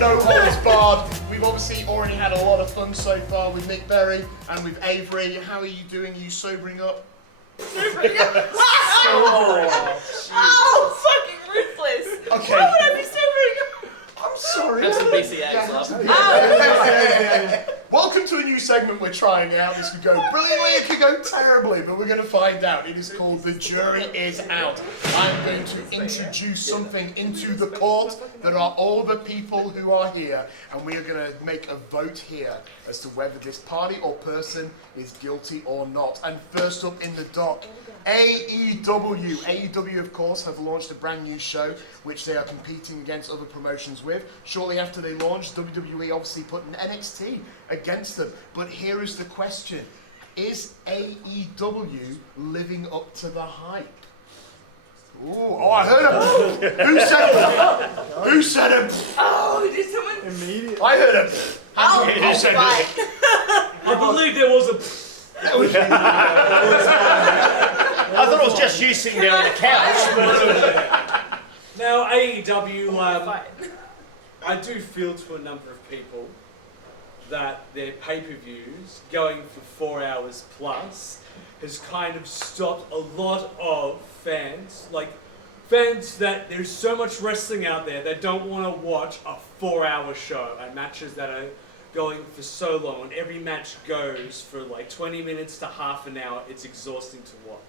no holds barred. We've obviously already had a lot of fun so far with Nick Berry and with Avery. How are you doing? Are you sobering up? Sobering up? Fucking ruthless. Okay. Why would I be sobering up? I'm sorry. Have some BCAs left. Welcome to a new segment we're trying out. This could go brilliantly, it could go terribly, but we're going to find out. It is called The Jury Is Out. I'm going to introduce something into the court that are all the people who are here, and we are going to make a vote here as to whether this party or person is guilty or not. And first up in the dock, AEW. AEW, of course, have launched a brand new show which they are competing against other promotions with. Shortly after they launched, WWE obviously put an NXT against them. But here is the question. Is AEW living up to the hype? Ooh, oh, I heard him. Who said him? Who said him? Oh, did someone? Immediately. I heard him. Oh, said right. I believe there was a... I thought it was just you sitting there on the couch. Now, AEW, Fine. I do feel to a number of people that their pay-per-views going for 4 hours plus has kind of stopped a lot of fans, fans that there's so much wrestling out there that don't want to watch a 4-hour show and matches that are going for so long, and every match goes for 20 minutes to half an hour. It's exhausting to watch.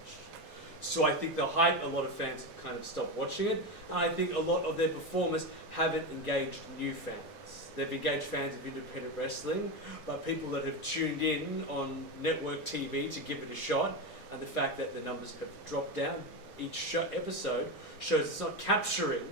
So I think the hype, a lot of fans have kind of stopped watching it, and I think a lot of their performers haven't engaged new fans. They've engaged fans of independent wrestling, but people that have tuned in on network TV to give it a shot, and the fact that the numbers have dropped down each episode shows it's not capturing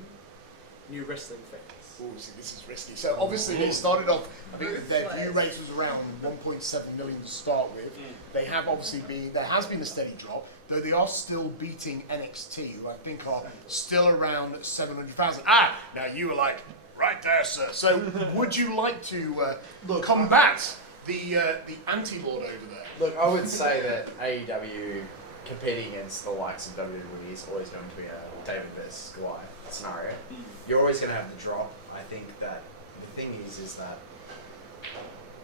new wrestling fans. Oh, this is risky. So obviously they started off, I think their view rate was around 1.7 million to start with. They have obviously there has been a steady drop, though they are still beating NXT, who I think are still around 700,000. Now you were right there, sir. So would you like to combat the anti-lord over there? Look, I would say that AEW competing against the likes of WWE is always going to be a David versus Goliath scenario. You're always going to have the drop. I think that the thing is that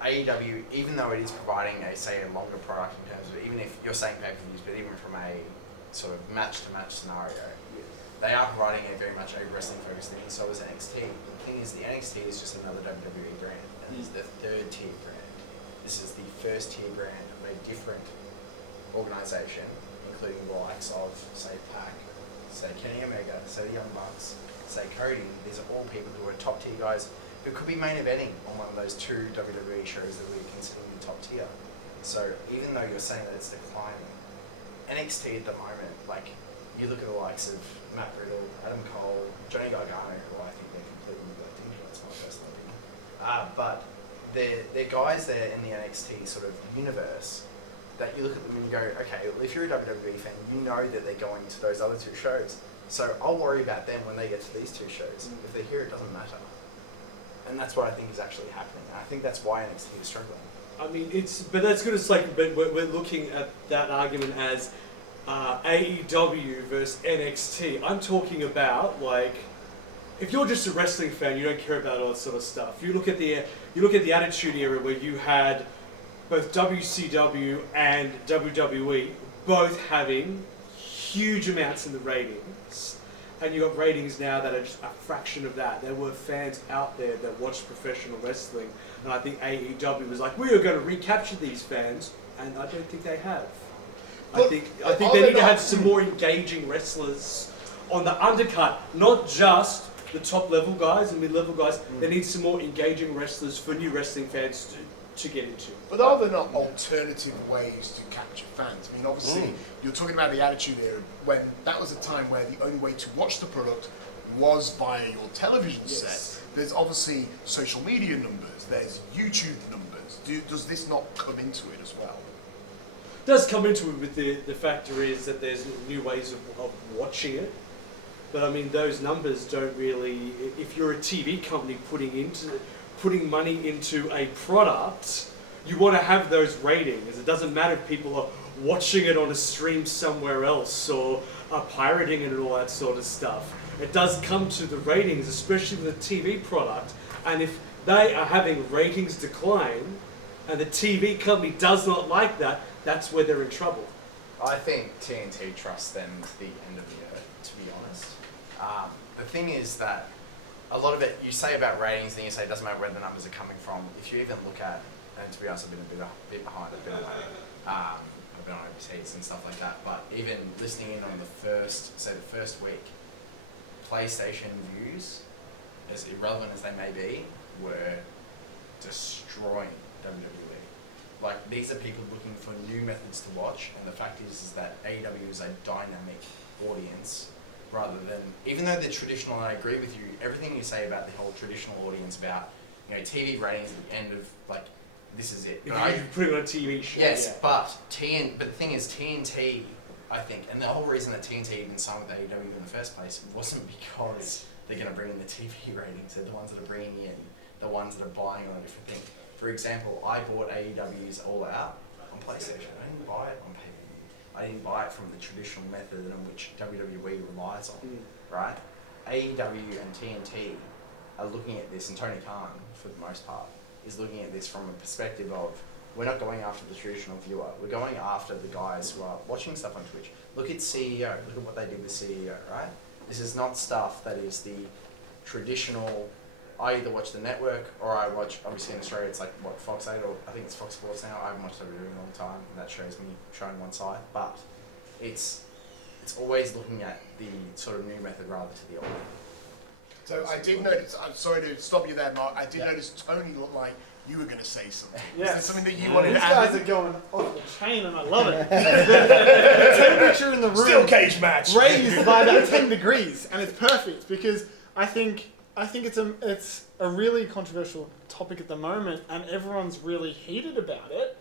AEW, even though it is providing a longer product in terms of, even if you're saying pay-per-views, but even from a sort of match-to-match scenario, they are providing a very much a wrestling-focused thing, and so is NXT. The thing is, the NXT is just another WWE brand, and it's the third-tier brand. This is the first-tier brand of a different organisation, including the likes of, say, Pac, say Kenny Omega, say the Young Bucks, say Cody. These are all people who are top-tier guys who could be main eventing on one of those two WWE shows that we're considering the top tier. So even though you're saying that it's declining, NXT at the moment, you look at the likes of Matt Riddle, Adam Cole, Johnny Gargano, who I think they're completely neglecting, that's my personal opinion. But they're guys there in the NXT sort of universe that you look at them and you go, okay, well, if you're a WWE fan, you know that they're going to those other two shows. So I'll worry about them when they get to these two shows. If they're here, it doesn't matter. And that's what I think is actually happening. And I think that's why NXT is struggling. I mean, but that's good. But we're looking at that argument as AEW versus NXT. I'm talking about if you're just a wrestling fan, you don't care about all that sort of stuff. You look at the Attitude Era where you had both WCW and WWE both having huge amounts in the ratings, and you got ratings now that are just a fraction of that. There were fans out there that watched professional wrestling, and I think AEW was we are going to recapture these fans, and I don't think they have. I think they need to have some more engaging wrestlers on the undercut, not just the top level guys and mid level guys. They need some more engaging wrestlers for new wrestling fans to get into. But are there not alternative ways to capture fans? I mean, obviously, you're talking about the Attitude Era, when that was a time where the only way to watch the product was via your television set. There's obviously social media numbers, there's YouTube numbers. Does this not come into it as well? It does come into it, with the factor is that there's new ways of watching it. But I mean, those numbers don't really, if you're a TV company putting money into a product, you want to have those ratings. It doesn't matter if people are watching it on a stream somewhere else or are pirating it and all that sort of stuff. It does come to the ratings, especially with a TV product, And if they are having ratings decline, and the TV company does not like that, that's where they're in trouble. I think TNT trusts them to the end of the earth, to be honest. The thing is that a lot of it, you say about ratings, and you say it doesn't matter where the numbers are coming from. If you even look at, and to be honest, I've been a bit behind, I've been on overseas and stuff like that, but even listening in on the first week, PlayStation views, as irrelevant as they may be, were destroying WWE. Like, these are people looking for new methods to watch, and the fact is that AEW is a dynamic audience, rather than, even though they're traditional, and I agree with you, everything you say about the whole traditional audience, about, TV ratings at the end of, like, this is it. If you put it on a TV show. Yes, but the thing is, TNT, I think, and the whole reason that TNT even signed with AEW in the first place wasn't because they're going to bring in the TV ratings. They're the ones that are bringing in the ones that are buying on a different thing. For example, I bought AEW's All Out on PlayStation. I didn't buy it on pay-per-view. I didn't buy it from the traditional method in which WWE relies on, right? AEW and TNT are looking at this, and Tony Khan, for the most part, is looking at this from a perspective of, we're not going after the traditional viewer. We're going after the guys who are watching stuff on Twitch. Look at CEO. Look at what they did with CEO, right? This is not stuff that is the traditional, I either watch the network or I watch, obviously in Australia it's like, what, Fox 8, or I think it's Fox Sports now. I haven't watched WWE in a long time, and that shows me showing one side. But it's always looking at the sort of new method rather to the old. So I did notice, I'm sorry to stop you there, Mark, I did notice Tony looked like you were going to say something. Yeah. Is there something that you wanted These to add? guys are going off the chain, and I love it. The temperature in the room Still cage match. raised by about 10 degrees, and it's perfect because I think it's a really controversial topic at the moment, and everyone's really heated about it,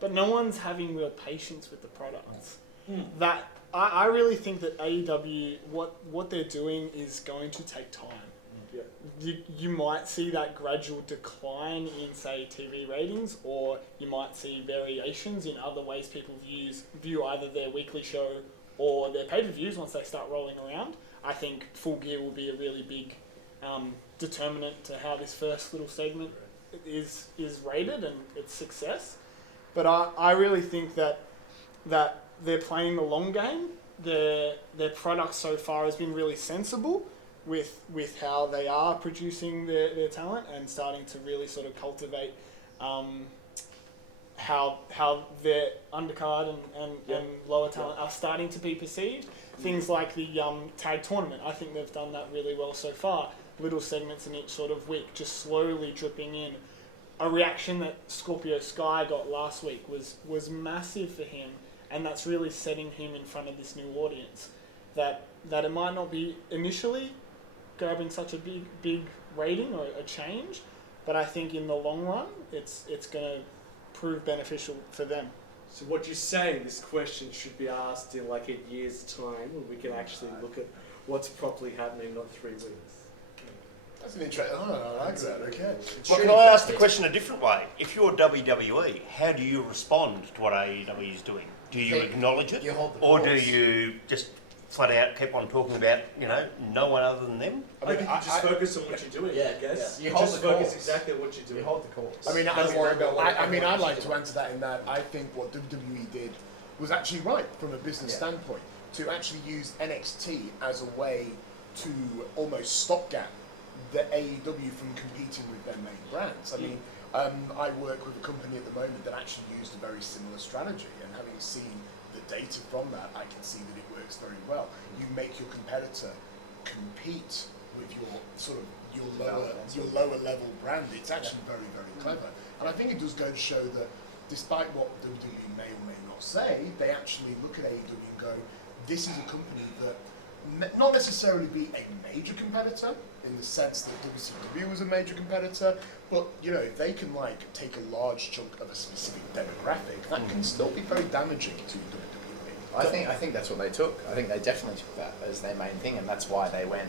but no one's having real patience with the products. That I really think that AEW, what they're doing is going to take time. You might see that gradual decline in, say, TV ratings, or you might see variations in other ways people view either their weekly show or their pay-per-views once they start rolling around. I think Full Gear will be a really big determinant to how this first little segment is rated and its success. But I really think that they're playing the long game. Their product so far has been really sensible with how they are producing their talent, and starting to really sort of cultivate how their undercard and lower talent are starting to be perceived. Things like the tag tournament, I think they've done that really well so far. Little segments in each sort of week, just slowly dripping in. A reaction that Scorpio Sky got last week was massive for him, and that's really setting him in front of this new audience. That it might not be initially grabbing such a big rating or a change, but I think in the long run, it's going to prove beneficial for them. So what you're saying, this question should be asked in like a year's time, when we can actually look at what's properly happening, not 3 weeks. That's an interesting. Oh, I like that. Okay. Well, can I ask the question a different way? If you're WWE, how do you respond to what AEW is doing? Do you acknowledge it, You hold the or do course. you just flat out keep on talking about no one other than them? I think you just focus on what you're doing, Yeah, I guess. yeah. You You hold just the focus course. exactly on what you're doing. You hold the course. I mean, Don't worry about what I'd everyone like else to answer that in that I think what WWE did was actually right from a business standpoint, to actually use NXT as a way to almost stopgap the AEW from competing with their main brands. I mean, I work with a company at the moment that actually used a very similar strategy, and having seen the data from that, I can see that it works very well. You make your competitor compete with your lower level brand. It's actually very, very clever, and I think it does go to show that despite what WWE may or may not say, they actually look at AEW and go, this is a company that not necessarily be a major competitor in the sense that WCW was a major competitor, but if they can take a large chunk of a specific demographic, that can still be very damaging to WWE. I think that's what they took. I think they definitely took that as their main thing, and that's why they went.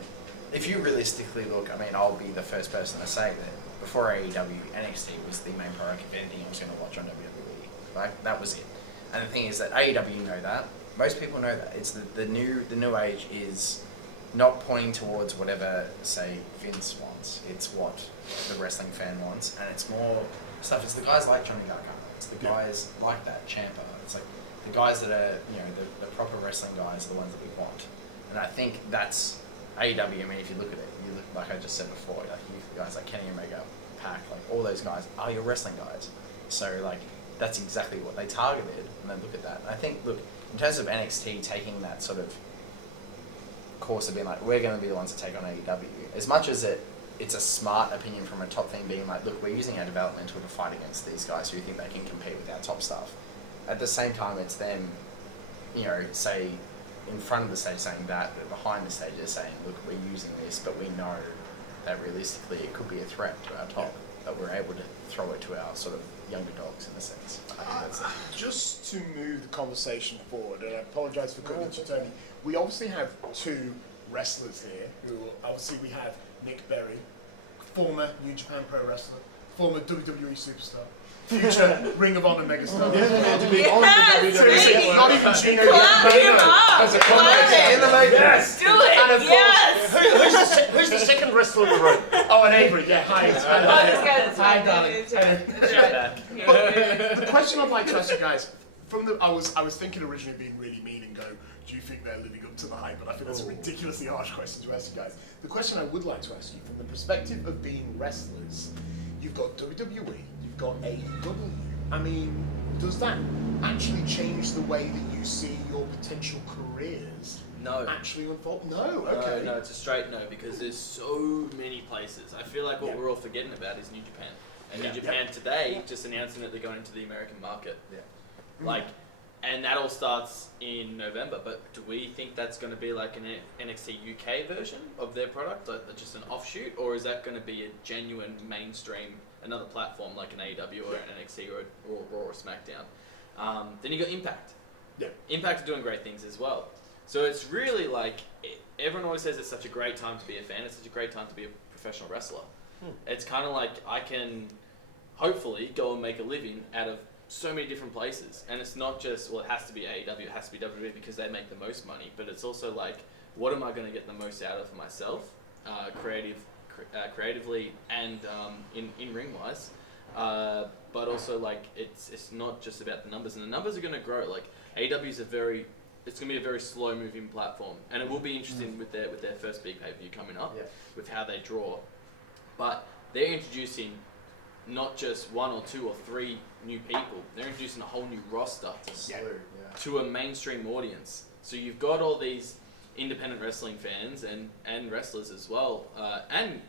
If you realistically look, I mean, I'll be the first person to say that before AEW, NXT was the main product. If anything, I was going to watch on WWE. Like, that was it. And the thing is that AEW know that. Most people know that. It's the new age is not pointing towards whatever, say, Vince wants. It's what the wrestling fan wants, and it's more stuff. It's the guys like Johnny Gargano. It's the guys like that Ciampa. It's like the guys that are, the proper wrestling guys are the ones that we want. And I think that's AEW. I mean, if you look at it, like I just said before, like you guys like Kenny Omega, Pac, like all those guys are your wrestling guys. So like that's exactly what they targeted, and then look at that. And I think, look, in terms of NXT taking that sort of course of being like, we're going to be the ones to take on AEW, as much as it's a smart opinion from a top thing being like, look, we're using our developmental to fight against these guys who think they can compete with our top stuff. At the same time, it's them, say, in front of the stage saying that, but behind the stage they're saying, look, we're using this, but we know that realistically it could be a threat to our top, that we're able to throw it to our sort of younger dogs in a sense. I think that's it. Just to move the conversation forward, and I apologise for cutting you, Tony, we obviously have two wrestlers here, who obviously we have Nick Berry, former New Japan Pro Wrestler, former WWE superstar, future Ring of Honor megastar. To be on the WWE. Not even junior Clap him up! as a Clap contest. it! In the making. Do it! And of Yes! Who's the second wrestler in the room? Oh, and Avery, yeah, hi. Oh, this guy is Hi, fine. darling. But the question I'd like to ask you guys, I was thinking originally being really mean and go, do you think they're living up to the hype? But I think that's a ridiculously harsh question to ask you guys. The question I would like to ask you, from the perspective of being wrestlers, you've got WWE, you've got AEW. I mean, does that actually change the way that you see your potential careers No. actually unfold? No, okay. No, it's a straight no, because there's so many places. I feel like what we're all forgetting about is New Japan. And New Japan today just announcing that they're going into the American market. Yeah. Like, and that all starts in November, but do we think that's going to be like an NXT UK version of their product, like just an offshoot, or is that going to be a genuine mainstream, another platform like an AEW or an NXT or Raw or SmackDown? Then you got Impact. Yeah. Impact are doing great things as well. So it's really like, everyone always says it's such a great time to be a fan, it's such a great time to be a professional wrestler. It's kind of like I can hopefully go and make a living out of so many different places, and it's not just, well, it has to be AEW, it has to be WWE because they make the most money, but it's also like, what am I going to get the most out of myself, creatively and in ring wise, but also like it's not just about the numbers, and the numbers are going to grow. Like AEW is it's going to be a very slow moving platform, and it will be interesting with their first big pay per view coming up, with how they draw, but they're introducing not just one or two or three new people. They're introducing a whole new roster to a mainstream audience. So you've got all these independent wrestling fans and wrestlers as well, and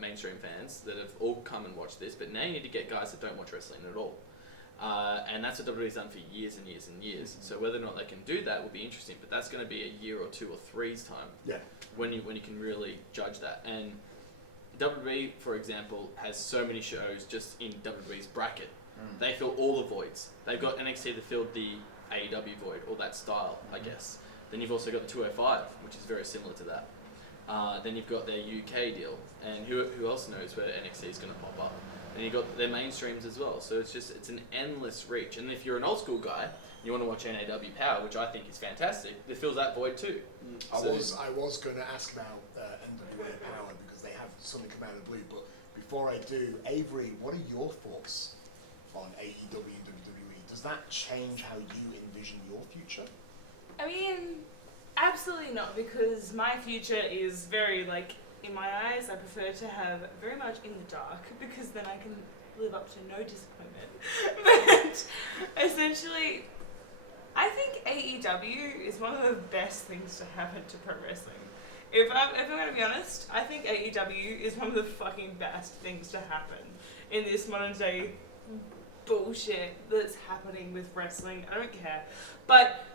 mainstream fans that have all come and watched this, but now you need to get guys that don't watch wrestling at all. And that's what WWE's done for years and years and years. So whether or not they can do that will be interesting, but that's going to be a year or two or three's time when you can really judge that. And WWE, for example, has so many shows just in WWE's bracket. They fill all the voids. They've got NXT that filled the AEW void, or that style, I guess. Then you've also got the 205, which is very similar to that. Then you've got their UK deal, and who else knows where NXT is going to pop up. And you've got their mainstreams as well. So it's an endless reach. And if you're an old school guy, you want to watch NAW Power, which I think is fantastic, it fills that void too. I was going to ask about NWA Power because they have something come out of the blue, but before I do, Avery, what are your thoughts on AEW and WWE? Does that change how you envision your future? I mean, absolutely not, because my future is very, like, in my eyes, I prefer to have very much in the dark, because then I can live up to no disappointment. But essentially, I think AEW is one of the best things to happen to pro wrestling. If I'm going to be honest, I think AEW is one of the fucking best things to happen in this modern day bullshit that's happening with wrestling. I don't care. But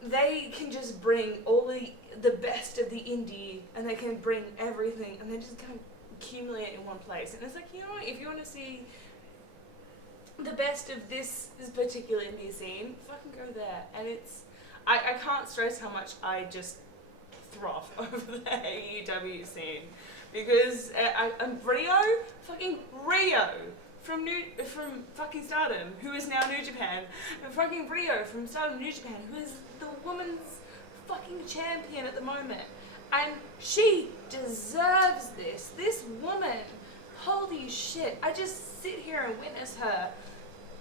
they can just bring all the best of the indie, and they can bring everything, and they just kind of accumulate in one place. And it's like, you know what, if you want to see the best of this particular indie scene, fucking go there. And I can't stress how much I just throw over the AEW scene, because I'm fucking Rio from fucking Stardom, who is now New Japan, and fucking Rio from Stardom New Japan, who is the woman's fucking champion at the moment. And she deserves this. This woman, holy shit. I just sit here and witness her.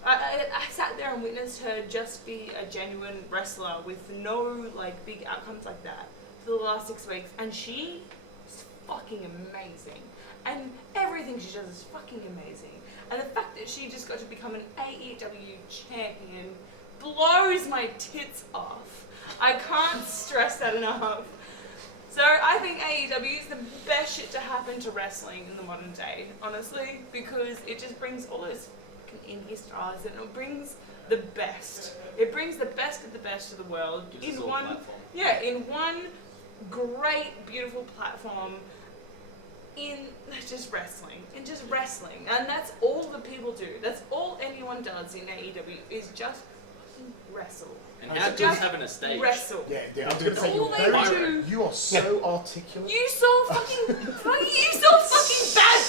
I sat there and witnessed her just be a genuine wrestler with no like big outcomes like that for the last 6 weeks. And she is fucking amazing. And everything she does is fucking amazing. And the fact that she just got to become an AEW champion blows my tits off. I can't stress that enough. So I think AEW is the best shit to happen to wrestling in the modern day, honestly, because it just brings all those fucking indie stars and it brings the best. It brings the best of the world Gives us all a platform. in one great, beautiful platform. In just wrestling, and that's all the people do. That's all anyone does in AEW is just wrestle. And how good is having a stage? Wrestle. Yeah, I was going to say, All you're they very, do- you are so articulate. You saw fucking bad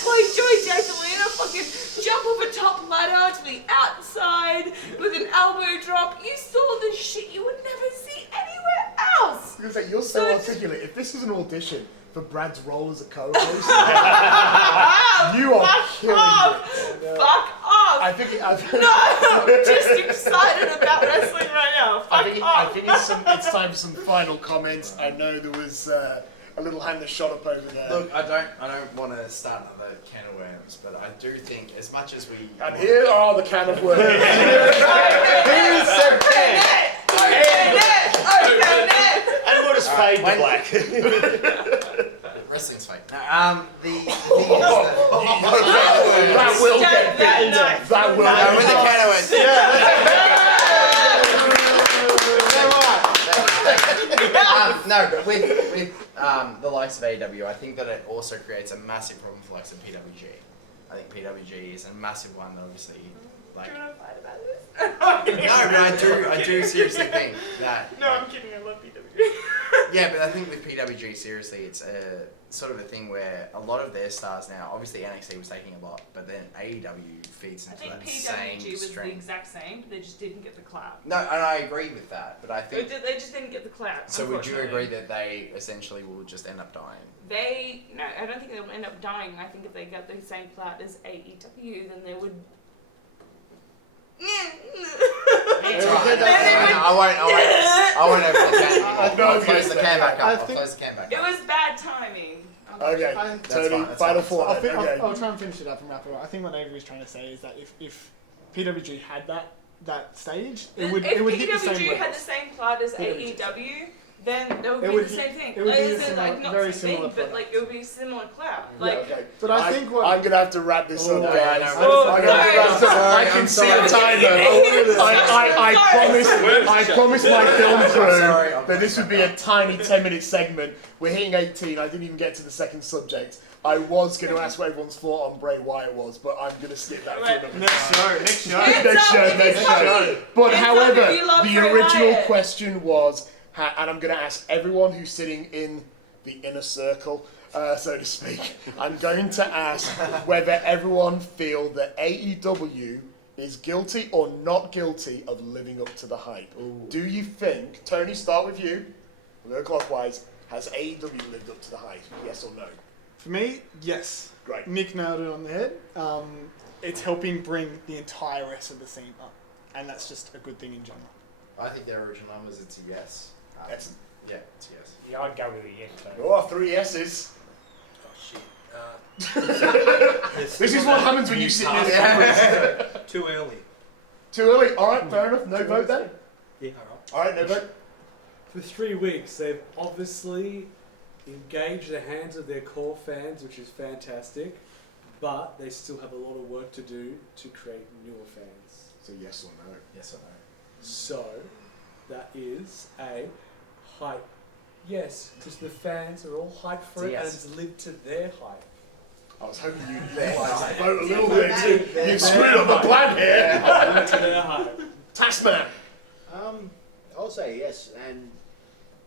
boy Joey Jacqueline fucking jump off a top ladder to the outside with an elbow drop. You saw the shit you would never see anywhere else. I was going to say, you're so So- articulate. If this is an audition for Brad's role as a co-host, you are killing it. Fuck off! I think No, I'm just excited about wrestling right now. Fuck I off. think it's time for some final comments. I know there was a little hand that shot up over there. Look, I don't want to start another can of worms, but I do think as much as we And here are the can of worms. Who said that? Open it! And we'll just fade to when- black. wrestling's fake. No, the thing is that That will get big. That will no, with the get can of worms. No, but with the likes of AEW, I think that it also creates a massive problem for likes of PWG. I think PWG is a massive one that obviously, like. Do you want to fight about this? No, but I do seriously think that. No, I'm kidding. I love PWG. Yeah, but I think with PWG, seriously, it's a sort of a thing where a lot of their stars now, obviously NXT was taking a lot, but then AEW feeds I into think that same PWG was the stream. exact same, but they just didn't get the clout. No, and I agree with that, but I They think. just didn't get the clout. So would you unfortunately. agree that they essentially will just end up dying? No, I don't think they'll end up dying. I think if they got the same clout as AEW, then they would. It's alright. I won't open the can. I'll close the can back up. I'll close the can back It up. was bad timing. Okay, That's Tony, fine, that's final fine. thought. I'll, Okay. I'll try and finish it up and wrap it up. I think what Avery's trying to say is that if PWG had that stage, it would if hit the same PWG had levels. the same clout as PWG. AEW, then it would It be would the hit- same thing. it would be a As in, similar- like, not very the same similar thing, but product. like it would be similar clout. Yeah, Like, okay. But I think what- I'm gonna have to wrap this Oh, up, yeah, guys. I know. I'm gonna have to wrap this up. Sorry, I can I'm see a sorry. timer. I promised my film crew sorry, that this would be a tiny 10-minute segment. We're hitting 18. I didn't even get to the second subject. I was going to ask what everyone's thought on Bray Wyatt was, but I'm going to skip that for another Next time. show. Next show. But Hands up however, if you love the Bray original Wyatt. question was, and I'm going to ask everyone who's sitting in the inner circle, so to speak, I'm going to ask whether everyone feel that AEW is guilty or not guilty of living up to the hype. Do you think, Tony, start with you, we'll go clockwise, has AEW lived up to the hype? Yes or no? For me, yes. Great. Nick nailed it on the head. It's helping bring the entire rest of the scene up, and that's just a good thing in general. I think their original numbers, it's a yes. Excellent. Yeah, it's a yes. Yeah, I'd go with a yes. Oh, 3 yeses. Oh shit. This is what happens when you sit near the cameras. Too early. Too early. All right, fair enough. No vote then. Yeah. All right, no vote. For 3 weeks, they've obviously engaged the hands of their core fans, which is fantastic, but they still have a lot of work to do to create newer fans. So yes or no? Yes or no? So, that is a hype. Yes, because the fans are all hyped for it, Yes. and it's lived to their hype. I was hoping you'd vote a little bit. You screwed up the plan here. Lived to their hype. Taskman. I'll say yes, and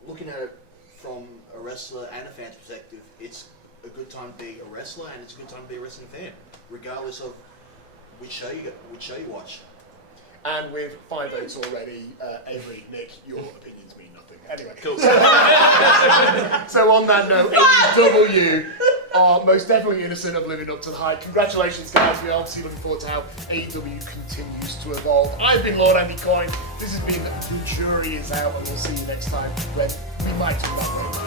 looking at it from a wrestler and a fan's perspective, it's a good time to be a wrestler and it's a good time to be a wrestling fan, regardless of which show you watch. And with 5 votes already, Avery, Nick, your opinions mean nothing. Anyway. Cool. So on that note, AEW are most definitely innocent of living up to the hype. Congratulations, guys. We're obviously looking forward to how AEW continues to evolve. I've been Lord Andy Coyne. This has been The Jury Is Out, and we'll see you next time when we might talk about